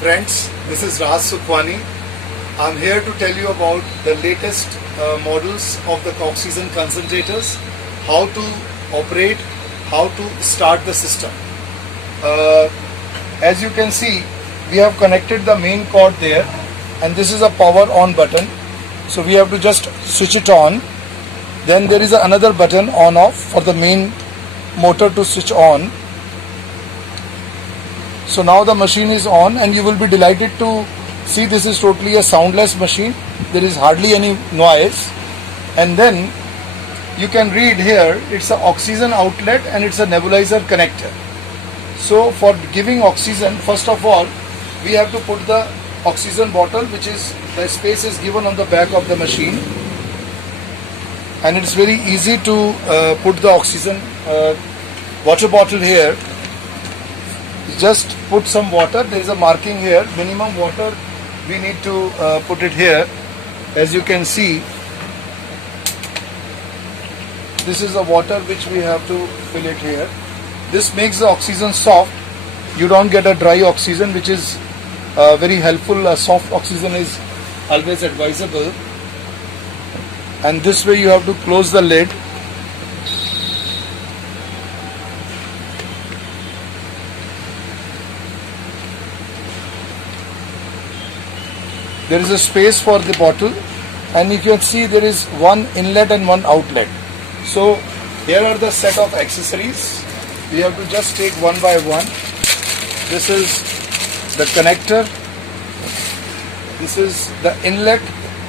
Friends, this is Raj Sukhwani. I'm here to tell you about the latest models of the oxygen concentrators, how to operate, how to start the system. As you can see, we have connected the main cord there, and this is a power on button. So we have to just switch it on. Then there is another button on off for the main motor to switch on. So now the machine is on, and you will be delighted to see this is totally a soundless machine. There is hardly any noise. And then you can read here, it's an oxygen outlet and it's a nebulizer connector. So for giving oxygen, first of all, we have to put the oxygen bottle, which is, the space is given on the back of the machine. And it's very easy to put the oxygen water bottle here. Just put some water. There is a marking here, minimum water we need to put it here. As you can see, this is the water which we have to fill it here. This makes the oxygen soft. You don't get a dry oxygen, which is very helpful. Soft oxygen is always advisable. And this way you have to close the lid. There is a space for the bottle, and you can see there is one inlet and one outlet. So here are the set of accessories. We have to just take one by one. This is the connector. This is the inlet.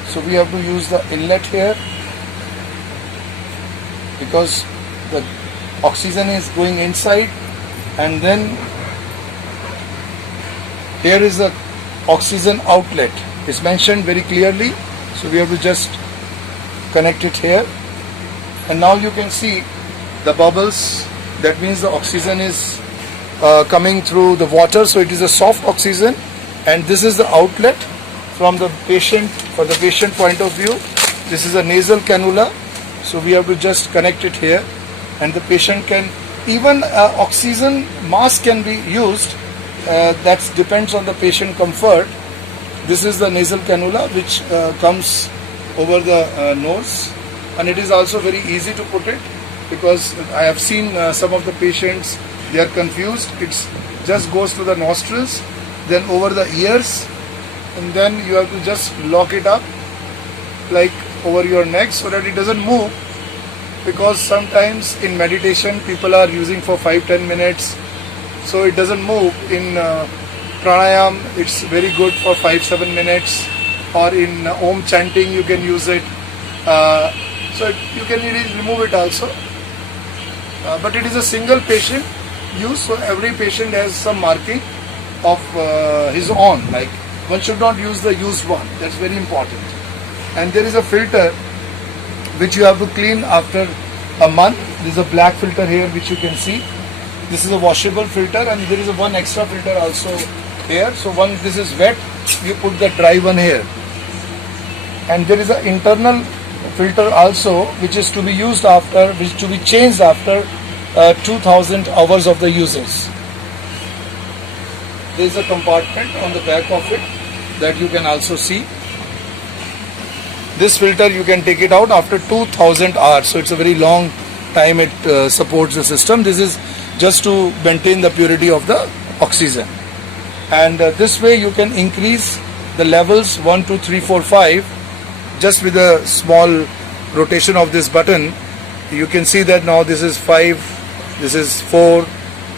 So we have to use the inlet here, because the oxygen is going inside. And then here is the oxygen outlet. It's mentioned very clearly. So we have to just connect it here. And now you can see the bubbles. That means the oxygen is coming through the water. So it is a soft oxygen. And this is the outlet from the patient, for the patient point of view. This is a nasal cannula. So we have to just connect it here. And the patient can, even oxygen mask can be used. That depends on the patient comfort. This is the nasal cannula, which comes over the nose, and it is also very easy to put it, because I have seen some of the patients, they are confused. It just goes to the nostrils, then over the ears, and then you have to just lock it up like over your neck so that it doesn't move, because sometimes in meditation people are using for 5-10 minutes, so it doesn't move. In pranayam, it's very good for 5-7 minutes, or in Om chanting you can use it. So you can remove it also. But it is a single patient use, so every patient has some marking of his own. Like, one should not use the used one. That's very important. And there is a filter which you have to clean after a month. There is a black filter here which you can see. This is a washable filter, and there is a one extra filter also here. So once this is wet, you put the dry one here. And there is an internal filter also, which is to be used after, which to be changed after 2000 hours of the usage. There is a compartment on the back of it that you can also see. This filter you can take it out after 2000 hours. So it's a very long time it supports the system. This is just to maintain the purity of the oxygen. And this way you can increase the levels 1, 2, 3, 4, 5 just with a small rotation of this button. You can see that now this is 5, this is 4,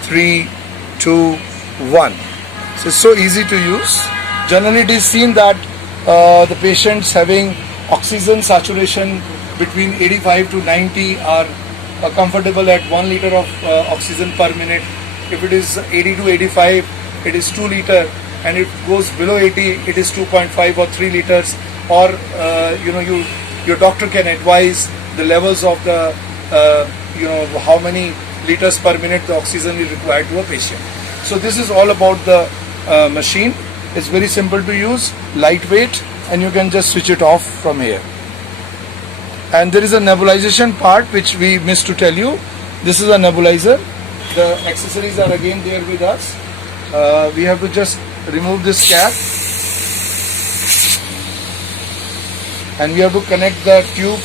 3, 2, 1. So it's so easy to use. Generally it is seen that the patients having oxygen saturation between 85 to 90 are comfortable at 1 liter of oxygen per minute. If it is 80 to 85, it is 2 liter, and it goes below 80, it is 2.5 or 3 liters. Or your doctor can advise the levels of the how many liters per minute the oxygen is required to a patient. So this is all about the machine. It's very simple to use, lightweight, and you can just switch it off from here. And there is a nebulization part which we missed to tell you. This is a nebulizer. The accessories are again there with us. We have to just remove this cap, and we have to connect the tube.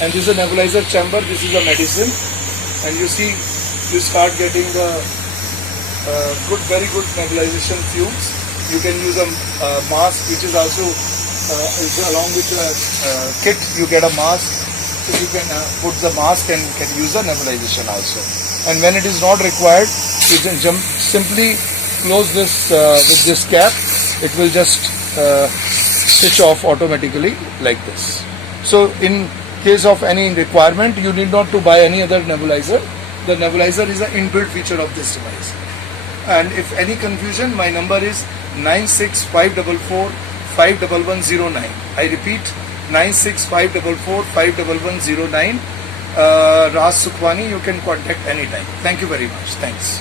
And this is a nebulizer chamber, this is a medicine, and you see you start getting the very good nebulization fumes. You can use a mask, which is also is along with the kit. You get a mask, so you can put the mask and can use the nebulization also. And when it is not required, you can simply close this with this cap. It will just switch off automatically like this. So in case of any requirement, you need not to buy any other nebulizer. The nebulizer is an inbuilt feature of this device. And if any confusion, my number is 9654451109. I repeat, 9654451109. Raj Sukhwani, you can contact anytime. Thank you very much. Thanks.